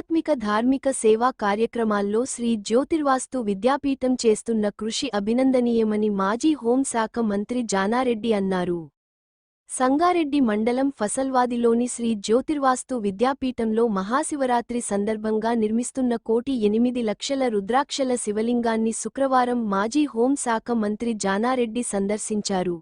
ఆధ్యాత్మిక ధార్మిక సేవా కార్యక్రమాల్లో శ్రీ జ్యోతిర్వాస్తు విద్యాపీఠం చేస్తున్న కృషి అభినందనీయమని మాజీ హోంశాఖ మంత్రి జానారెడ్డి అన్నారు. సంగారెడ్డి మండలం ఫసల్వాదిలోని శ్రీ జ్యోతిర్వాస్తు విద్యాపీఠంలో మహాశివరాత్రి సందర్భంగా నిర్మిస్తున్న 1,08,00,000 రుద్రాక్షల శివలింగాన్ని శుక్రవారం మాజీ హోంశాఖ మంత్రి జానారెడ్డి సందర్శించారు.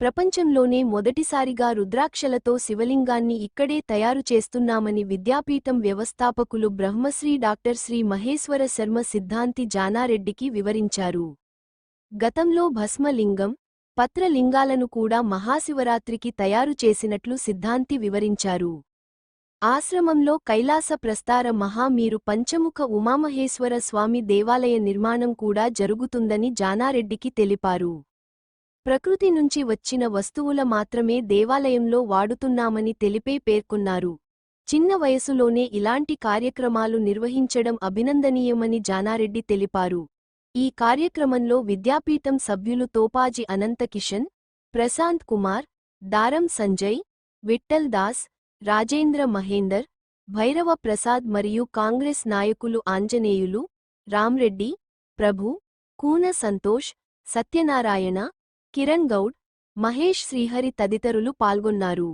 ప్రపంచంలోనే మొదటిసారిగా రుద్రాక్షలతో శివలింగాన్ని ఇక్కడే తయారు చేస్తున్నామని విద్యాపీఠం వ్యవస్థాపకులు బ్రహ్మశ్రీ డాక్టర్ శ్రీ మహేశ్వర శర్మ సిద్ధాంతి జానారెడ్డికి వివరించారు. గతంలో భస్మలింగం, పత్రలింగాలను కూడా మహాశివరాత్రికి తయారు చేసినట్లు సిద్ధాంతి వివరించారు. ఆశ్రమంలో కైలాస ప్రస్తార మహామీరు పంచముఖ ఉమామహేశ్వర స్వామి దేవాలయ నిర్మాణం కూడా జరుగుతుందని జానారెడ్డికి తెలిపారు. ప్రకృతి నుంచి వచ్చిన వస్తువుల మాత్రమే దేవాలయంలో వాడుతున్నామని తెలిపే పేర్కొన్నారు. చిన్న వయసులోనే ఇలాంటి కార్యక్రమాలు నిర్వహించడం అభినందనీయమని జానారెడ్డి తెలిపారు. ఈ కార్యక్రమంలో విద్యాపీఠం సభ్యులు తోపాజి అనంతకిషన్, ప్రశాంత్ కుమార్, దారం సంజయ్, విఠల్ దాస్, రాజేంద్ర మహేందర్, భైరవ ప్రసాద్ మరియు కాంగ్రెస్ నాయకులు ఆంజనేయులు, రామ్రెడ్డి, ప్రభు, కూన సంతోష్, సత్యనారాయణ, కిరణ్ గౌడ్, మహేష్ శ్రీహరి తదితరులు పాల్గొన్నారు.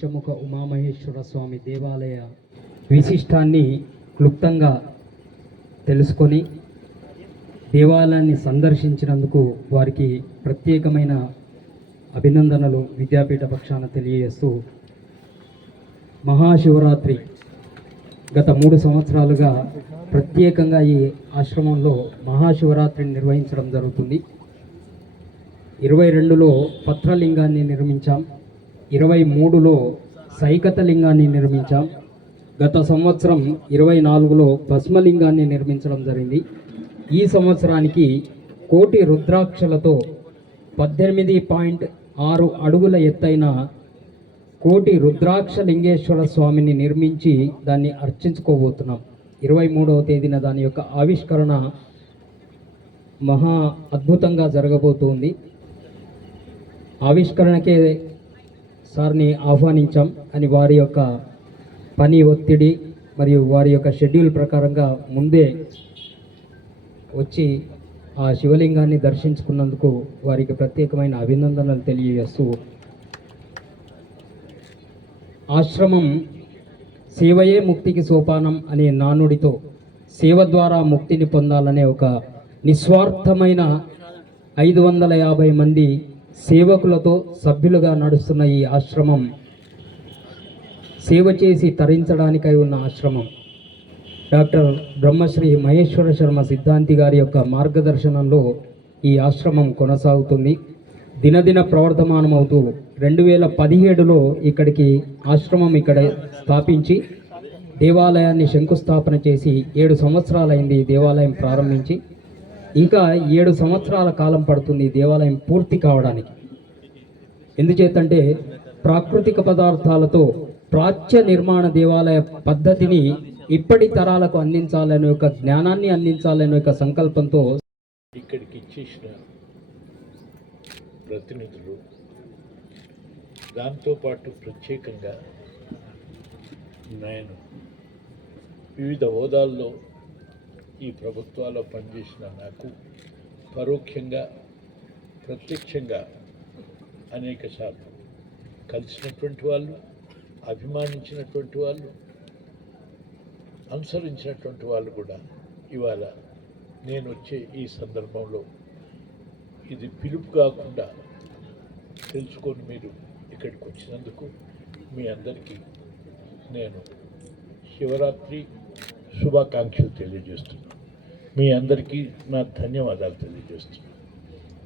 పంచముఖ ఉమామహేశ్వర స్వామి దేవాలయ విశిష్టాన్ని క్లుప్తంగా తెలుసుకొని దేవాలయాన్ని సందర్శించినందుకు వారికి ప్రత్యేకమైన అభినందనలు విద్యాపీఠ పక్షాన తెలియజేస్తూ, మహాశివరాత్రి గత 3 సంవత్సరాలుగా ప్రత్యేకంగా ఈ ఆశ్రమంలో మహాశివరాత్రిని నిర్వహించడం జరుగుతుంది. 22లో పత్రలింగాన్ని నిర్మించాం, 23లో సైకత లింగాన్ని నిర్మించాం, గత సంవత్సరం 24లో భస్మలింగాన్ని నిర్మించడం జరిగింది. ఈ సంవత్సరానికి కోటి రుద్రాక్షలతో 18.6 అడుగుల ఎత్తైన కోటి రుద్రాక్ష లింగేశ్వర స్వామిని నిర్మించి దాన్ని అర్చించుకోబోతున్నాం. 23వ తేదీన దాని యొక్క ఆవిష్కరణ మహా అద్భుతంగా జరగబోతుంది. ఆవిష్కరణకే సార్ని ఆహ్వానించాం, అని వారి యొక్క పని ఒత్తిడి మరియు వారి యొక్క షెడ్యూల్ ప్రకారంగా ముందే వచ్చి ఆ శివలింగాన్ని దర్శించుకున్నందుకు వారికి ప్రత్యేకమైన అభినందనలు తెలియజేస్తూ, ఆశ్రమం సేవయే ముక్తికి సోపానం అనే నానుడితో సేవ ద్వారా ముక్తిని పొందాలనే ఒక నిస్వార్థమైన 550 మంది సేవకులతో సభ్యులుగా నడుస్తున్న ఈ ఆశ్రమం సేవ చేసి తరించడానికై ఉన్న ఆశ్రమం. డాక్టర్ బ్రహ్మశ్రీ మహేశ్వర శర్మ సిద్ధాంతి గారి యొక్క మార్గదర్శనంలో ఈ ఆశ్రమం కొనసాగుతుంది. దినదిన ప్రవర్తమానమవుతూ 2017లో ఇక్కడికి ఆశ్రమం ఇక్కడ స్థాపించి దేవాలయాన్ని శంకుస్థాపన చేసి 7 సంవత్సరాలైంది దేవాలయం ప్రారంభించి. ఇంకా 7 సంవత్సరాల కాలం పడుతుంది దేవాలయం పూర్తి కావడానికి. ఎందుచేతంటే ప్రాకృతిక పదార్థాలతో ప్రాచ్య నిర్మాణ దేవాలయ పద్ధతిని ఇప్పటి తరాలకు అందించాలనే ఒక జ్ఞానాన్ని అందించాలనే ఒక సంకల్పంతో ఇక్కడికి ఇచ్చేసిన ప్రతినిధులు, దాంతోపాటు ప్రత్యేకంగా నేను వివిధ హోదాల్లో ఈ ప్రభుత్వాల్లో పనిచేసిన నాకు పరోక్షంగా ప్రత్యక్షంగా అనేక సార్లు కలిసినటువంటి వాళ్ళు, అభిమానించినటువంటి వాళ్ళు, అనుసరించినటువంటి వాళ్ళు కూడా ఇవాళ నేను వచ్చే ఈ సందర్భంలో ఇది పిలుపు కాకుండా తెలుసుకొని మీరు ఇక్కడికి వచ్చినందుకు మీ అందరికీ నేను శివరాత్రి శుభాకాంక్షలు తెలియజేస్తున్నాను. మీ అందరికీ నా ధన్యవాదాలు తెలియజేస్తున్నాను.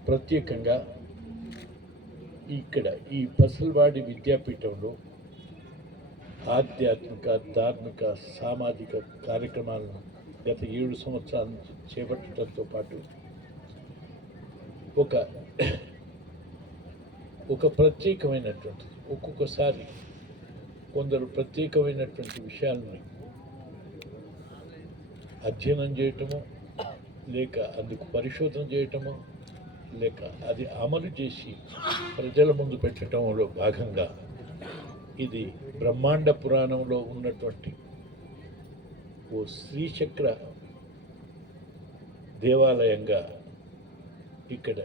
ప్రత్యేకంగా ఇక్కడ ఈ పసల్వాడి విద్యాపీఠంలో ఆధ్యాత్మిక, ధార్మిక, సామాజిక కార్యక్రమాలను గత 7 సంవత్సరాల నుంచి చేపట్టడంతో పాటు ఒక ప్రత్యేకమైనటువంటి, ఒక్కొక్కసారి కొందరు ప్రత్యేకమైనటువంటి విషయాలని అధ్యయనం చేయటము, లేక అందుకు పరిశోధన చేయటము, లేక అది అమలు చేసి ప్రజల ముందు పెట్టడంలో భాగంగా ఇది బ్రహ్మాండ పురాణంలో ఉన్నటువంటి ఓ శ్రీచక్ర దేవాలయంగా ఇక్కడ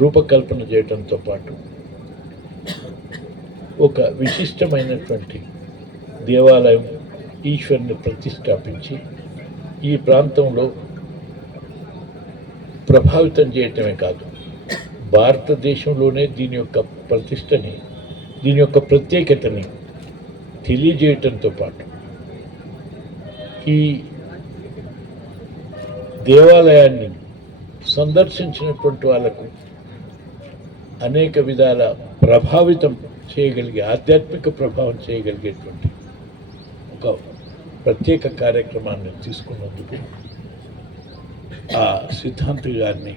రూపకల్పన చేయడంతో పాటు ఒక విశిష్టమైనటువంటి దేవాలయం ఈశ్వరుని ప్రతిష్టాపించి ఈ ప్రాంతంలో ప్రభావితం చేయటమే కాదు, భారతదేశంలోనే దీని యొక్క ప్రతిష్టని, దీని యొక్క ప్రత్యేకతని తెలియజేయటంతో పాటు ఈ దేవాలయాన్ని సందర్శించినటువంటి వాళ్ళకు అనేక విధాల ప్రభావితం చేయగలిగే, ఆధ్యాత్మిక ప్రభావం చేయగలిగేటువంటి ఒక ప్రత్యేక కార్యక్రమాన్ని తీసుకున్నందుకు ఆ సిద్ధాంతి గారిని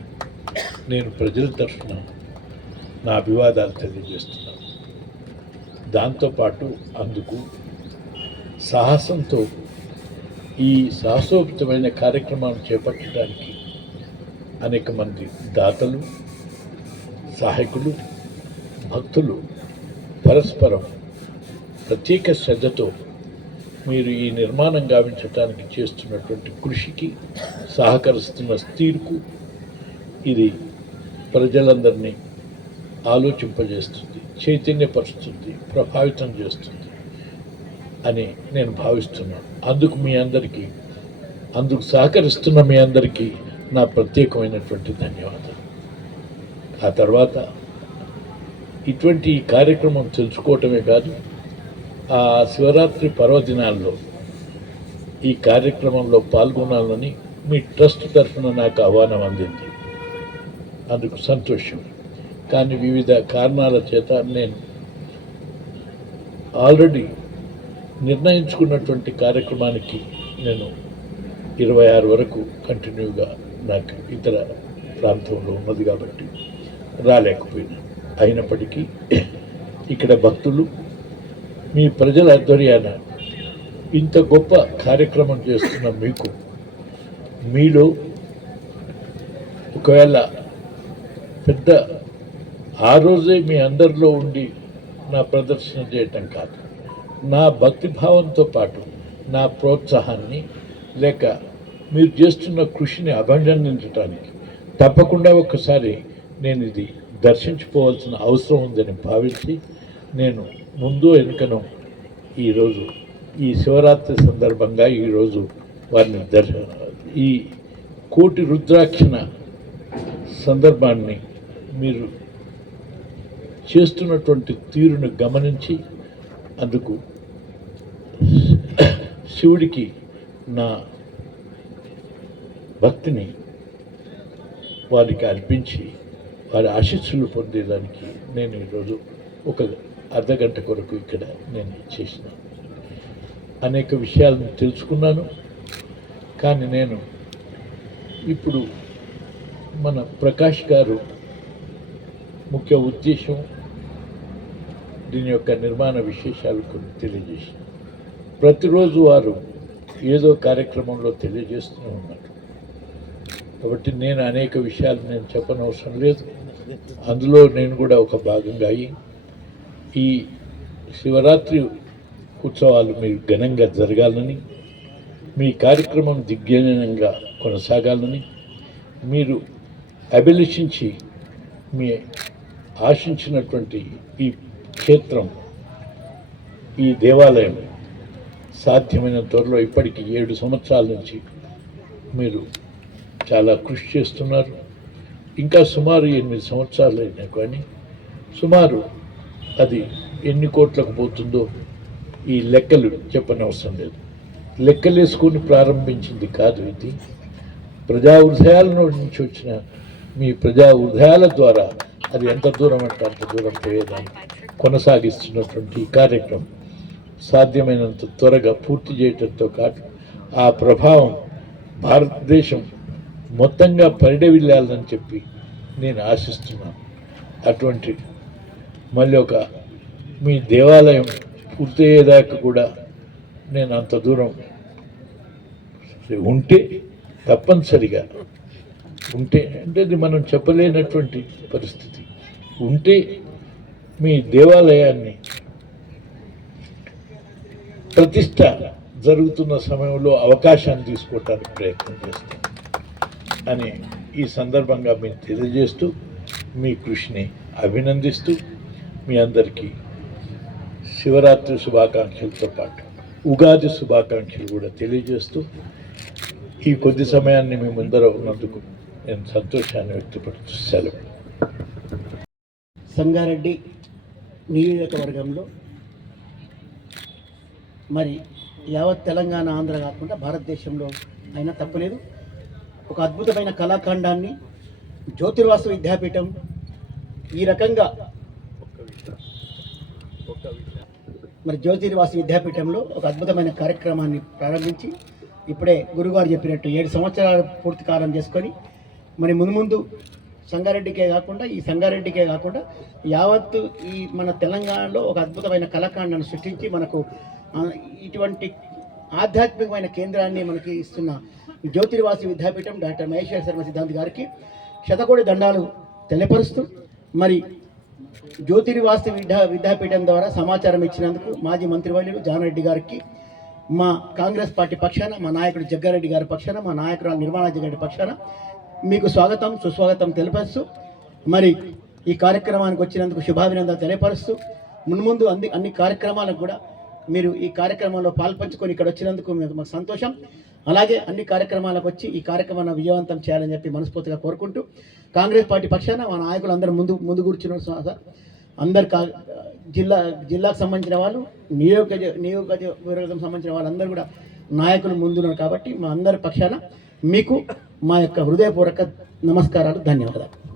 నేను ప్రజల తరఫున నా అభివాదాలు తెలియజేస్తున్నాను. దాంతోపాటు అందుకు సాహసంతో ఈ సాహసోపేతమైన కార్యక్రమాన్ని చేపట్టడానికి అనేక మంది దాతలు, సహాయకులు, భక్తులు పరస్పరం ప్రత్యేక శ్రద్ధతో మీరు ఈ నిర్మాణం గావించడానికి చేస్తున్నటువంటి కృషికి, సహకరిస్తున్న తీరుకు ఇది ప్రజలందరినీ ఆలోచింపజేస్తుంది. చైతన్యపరుస్తుంది, ప్రభావితం చేస్తుంది అని నేను భావిస్తున్నాను. అందుకు సహకరిస్తున్న మీ అందరికీ నా ప్రత్యేకమైనటువంటి ధన్యవాదాలు. ఆ తర్వాత ఇటువంటి కార్యక్రమం తెలుసుకోవటమే కాదు, ఆ శివరాత్రి పర్వదినాల్లో ఈ కార్యక్రమంలో పాల్గొనాలని మీ ట్రస్ట్ తరఫున నాకు ఆహ్వానం అందింది. అందుకు సంతోషం. కానీ వివిధ కారణాల చేత నేను ఆల్రెడీ నిర్ణయించుకున్నటువంటి కార్యక్రమానికి నేను 26 వరకు కంటిన్యూగా నాకు ఇతర ప్రాంతంలో ఉన్నది కాబట్టి రాలేకపోయినా. అయినప్పటికీ ఇక్కడ భక్తులు మీ ప్రజల ఆధ్వర్యాన ఇంత గొప్ప కార్యక్రమం చేస్తున్న మీకు, మీలో ఒకవేళ పెద్ద ఆ రోజే మీ అందరిలో ఉండి నా ప్రదర్శన చేయటం కాదు, నా భక్తిభావంతో పాటు నా ప్రోత్సాహాన్ని లేక మీరు చేస్తున్న కృషిని అభినందించడానికి తప్పకుండా ఒకసారి నేను ఇది దర్శించుకోవాల్సిన అవసరం ఉందని భావించి నేను ముందు వెనుకను ఈరోజు ఈ శివరాత్రి సందర్భంగా ఈరోజు వారిని ఈ కోటి రుద్రాక్షణ సందర్భాన్ని మీరు చేస్తున్నటువంటి తీరును గమనించి అందుకు శివుడికి నా భక్తిని వారికి అర్పించి వారి ఆశీస్సులు పొందేదానికి నేను ఈరోజు ఒక అర్ధగంట కొరకు ఇక్కడ నేను చేసిన అనేక విషయాలను తెలుసుకున్నాను. కానీ నేను ఇప్పుడు మన ప్రకాష్ గారు ముఖ్య ఉద్దేశం దీని యొక్క నిర్మాణ విశేషాలు కొన్ని తెలియజేసి ప్రతిరోజు వారు ఏదో కార్యక్రమంలో తెలియజేస్తూనే ఉన్నారు. కాబట్టి నేను అనేక విషయాలు నేను చెప్పనవసరం లేదు. అందులో నేను కూడా ఒక భాగంగా అయ్యి ఈ శివరాత్రి ఉత్సవాలు మీరు ఘనంగా జరగాలని, మీ కార్యక్రమం దిగ్విజయంగా కొనసాగాలని, మీరు అభిలషించి మీ ఆశించినటువంటి ఈ క్షేత్రం, ఈ దేవాలయం సాధ్యమైన త్వరలో ఇప్పటికి 7 సంవత్సరాల నుంచి మీరు చాలా కృషి చేస్తున్నారు. ఇంకా సుమారు 8 సంవత్సరాలు అయినా కానీ సుమారు అది ఎన్ని కోట్లకు పోతుందో ఈ లెక్కలు చెప్పనవసరం లేదు. లెక్కలేసుకొని ప్రారంభించింది కాదు ఇది. ప్రజా హృదయాల నుంచి వచ్చిన మీ ప్రజా హృదయాల ద్వారా అది ఎంత దూరం అంటే అంత దూరం పోయేదాన్ని కొనసాగిస్తున్నటువంటి ఈ కార్యక్రమం సాధ్యమైనంత త్వరగా పూర్తి చేయడంతో పాటు ఆ ప్రభావం భారతదేశం మొత్తంగా పరిడవిల్లాలని చెప్పి నేను ఆశిస్తున్నాను. అటువంటి మళ్ళీ ఒక మీ దేవాలయం పూర్తయ్యేదాకా కూడా నేను అంత దూరం ఉంటే తప్పనిసరిగా ఉంటే అంటే అది మనం చెప్పలేనటువంటి పరిస్థితి ఉంటే మీ దేవాలయాన్ని ప్రతిష్ట జరుగుతున్న సమయంలో అవకాశాన్ని తీసుకోవటానికి ప్రయత్నం చేస్తాం అని ఈ సందర్భంగా మీకు తెలియజేస్తూ మీ కృషిని అభినందిస్తూ మీ అందరికీ శివరాత్రి శుభాకాంక్షలతో పాటు ఉగాది శుభాకాంక్షలు కూడా తెలియజేస్తూ ఈ కొద్ది సమయాన్ని మీ ముందర ఉన్నందుకు నేను సంతోషాన్ని వ్యక్తపడుతూ సెలవు. సంగారెడ్డి నియోజకవర్గంలో మరి యావత్ తెలంగాణ ఆంధ్ర కాకుండా భారతదేశంలో అయినా తప్పలేదు ఒక అద్భుతమైన కళాఖండాన్ని జ్యోతిర్వాసు విద్యాపీఠం ఈ రకంగా మరి జ్యోతిర్వాసు విద్యాపీఠంలో ఒక అద్భుతమైన కార్యక్రమాన్ని ప్రారంభించి ఇప్పుడే గురుగారు చెప్పినట్టు 7 సంవత్సరాలు పూర్తి కాలం చేసుకొని మరి ముందు సంగారెడ్డికే కాకుండా యావత్తు ఈ మన తెలంగాణలో ఒక అద్భుతమైన కళాఖండాన్ని సృష్టించి మనకు ఇటువంటి ఆధ్యాత్మికమైన కేంద్రాన్ని మనకి ఇస్తున్న జ్యోతిర్వాసు విద్యాపీఠం డాక్టర్ మహేశ్వర శర్మ సిద్ధాంతి గారికి శతకోటి దండాలు తెలియపరుస్తూ మరి జ్యోతిర్వాసు విద్యాపీఠం ద్వారా సమాచారం ఇచ్చినందుకు మాజీ మంత్రివర్యులు జానారెడ్డి గారికి మా కాంగ్రెస్ పార్టీ పక్షాన మా నాయకుడు జగ్గారెడ్డి గారి పక్షాన మా నాయకురాలు నిర్మలా జగ్గారెడ్డి పక్షాన మీకు స్వాగతం సుస్వాగతం తెలిపేస్తూ మరి ఈ కార్యక్రమానికి వచ్చినందుకు శుభాభినందనలు తెలియపరుస్తూ మున్ముందు అన్ని కార్యక్రమాలకు కూడా మీరు ఈ కార్యక్రమంలో పాల్పంచుకొని ఇక్కడ వచ్చినందుకు మాకు సంతోషం. అలాగే అన్ని కార్యక్రమాలకు వచ్చి ఈ కార్యక్రమాన్ని విజయవంతం చేయాలని చెప్పి మనస్ఫూర్తిగా కోరుకుంటూ కాంగ్రెస్ పార్టీ పక్షాన మా నాయకులు అందరూ ముందు కూర్చున్న సార్ అందరు జిల్లాకు సంబంధించిన వాళ్ళు నియోజకవర్గం సంబంధించిన వాళ్ళందరూ కూడా నాయకులు ముందున్నారు కాబట్టి మా అందరి పక్షాన మీకు మా యొక్క హృదయపూర్వక నమస్కారాలు, ధన్యవాదాలు.